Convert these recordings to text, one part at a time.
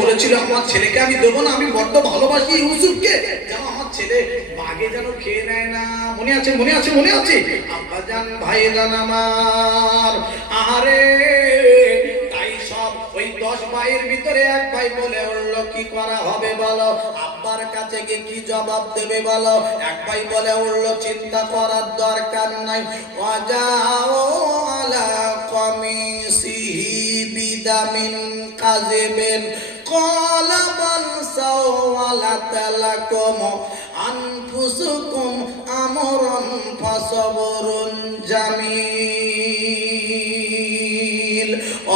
বলেছিল আমার ছেলেকে আমি দেবো না, আমি বড্ড ভালোবাসি ইউসুফকে, যেন আমার ছেলে বাঘে যেন খেয়ে নেয় না। মনে আছে মনে আছে মনে আছে আব্বাজান ভাইজান আমার, আরে তাই সব ওই 10 ভাইয়ের ভিতরে এক ভাই বলে উঠলো কি করা হবে বলো, আব্বার কাছে গিয়ে কি জবাব দেবে বলো। এক ভাই বলে উঠলো চিন্তা করার দরকার নাই, ওয়াজাও আলা কমিসিহি বিদামিন কাযিবিন ক্বালা বাল সাওয়ালাত লাকুম আনফুসুকুম আমরুন ফাসাবরুন জামিল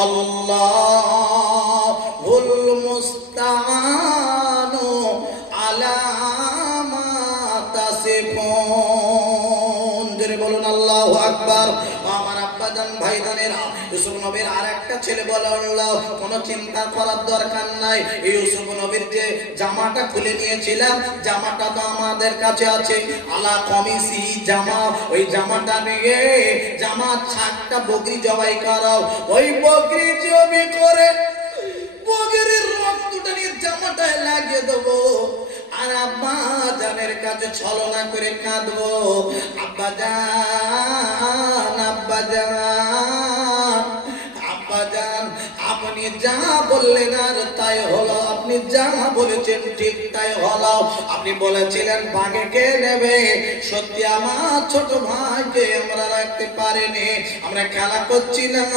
আল্লাহুল মুস্তাআনু আলা মা তাসিফুন। জোরে বলুন আল্লাহু আকবার। আমার আব্বাজান ভাইজানেরা, ইউসুফ নবীর আরেকটা ছেলে বলে আল্লাহ কোনো চিন্তা করার দরকার নাই, ইউসুফ নবীর যে জামাটা খুলে নিয়েছিলাম জামাটা তো আমাদের কাছে আছে, আলা কমিসি জামা, ওই জামাটা নিয়ে জামা ছাকটা বকরি জবাই করাও, ওই বকরি জবাই করে বকরির রক্তটা নিয়ে জামাটায় লাগিয়ে দেবো, আর আব্বা জানের কাছে ছলনা করে কাঁদবো, আব্বা জান আব্বা জান আব্বা জান আপনি যা বললেন আর তাই হলো, আপনি যা বলেছেন ঠিক তাই হলো। আপনি বলেছিলেন বাঘে কে নেবে, সত্যি আমার ছোট ভাইকে আমরা রাখতে পারিনি, আমরা খেলা করছিলাম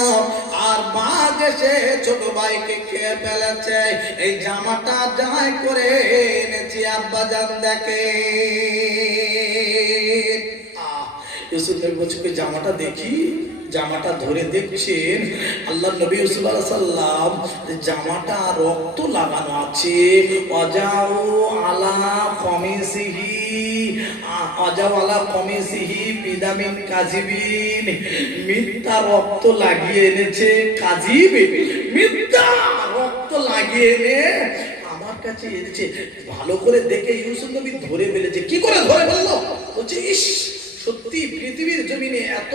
আর বাঘ এসে ছোট ভাইকে খেয়ে ফেলেছে, এই জামাটা যাই করে এনেছি আব্বা জান দেখে। ইউসুফ নবী বলছে জামাটা দেখি, জামাটা ধরে দেখছেন আল্লাহ নবী ইউসুফ আলাইহিস সালাম জামাটা রক্ত লাগানো আছে, ওয়াজাউ আলা কমিসিহি ওয়াজাউ আলা কমিসিহি বিদামিন কাযিবিন, মিথ্যা রক্ত লাগিয়ে এনেছে, কাযিব মিথ্যা রক্ত লাগিয়ে এনে আমার কাছে এনেছে। ভালো করে দেখে ইউসুফ নবী ধরে ফেলেছে। কি করে ধরে ফেললো? বলছে ইস সত্যি পৃথিবীর জমিনে এত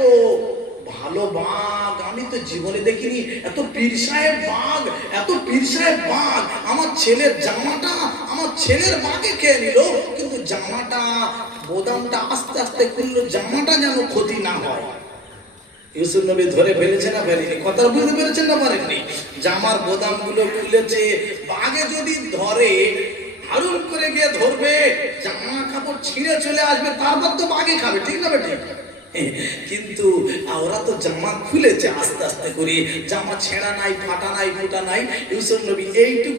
ভালো বাঘ আমি তো জীবনে দেখিনি, এত পীর সাহেব বাঘ, এত পীর সাহেব বাঘ আমার ছেলের জামাটা আমার ছেলের বাঘে খেয়ে নিল, কিন্তু জামাটা বোতামটা আস্তে আস্তে খুললো, জামাটা যেন ক্ষতি না হয়। ইউসুফ নবী ধরে ফেলেছে না ফেলেনি? কথা বুঝতে পেরেছেন না পারেননি? জামার বোতাম গুলো খুলেছে, বাঘে যদি ধরে হারুন করে গিয়ে ধরবে, জামা কাপড় ছিঁড়ে চলে আসবে, তারপর তো বাঘে খাবে, ঠিক না বেঠিক? কিন্তু ওরা তো জামা খুলেছে আস্তে আস্তে করে, জামা ছেঁড়া নাই, ফাটা নাই, ফুটা নাই। ইউসুফ নবী এইটুকু